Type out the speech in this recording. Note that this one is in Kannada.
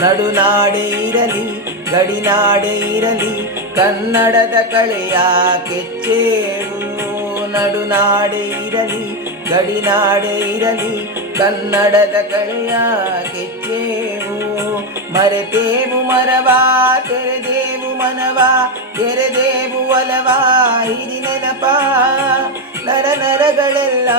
ನಡುನಾಡೆ ಇರಲಿ, ಗಡಿನಾಡೆ ಇರಲಿ, ಕನ್ನಡದ ಕಳೆಯ ಕೆಚ್ಚೇಳು ನಡುನಾಡೆ ಇರಲಿ, ಗಡಿನಾಡೆ ಇರಲಿ, ಕನ್ನಡದ ಕಳೆಯ ಕೆಚ್ಚೇವು ಮರೆತೇವು ಮರವಾ, ತೆರೆದೇವು ಮನವಾ, ತೆರೆದೇವು ಒಲವಾ ಹಿರಿ ನೆನಪ ನರ ನರಗಳೆಲ್ಲ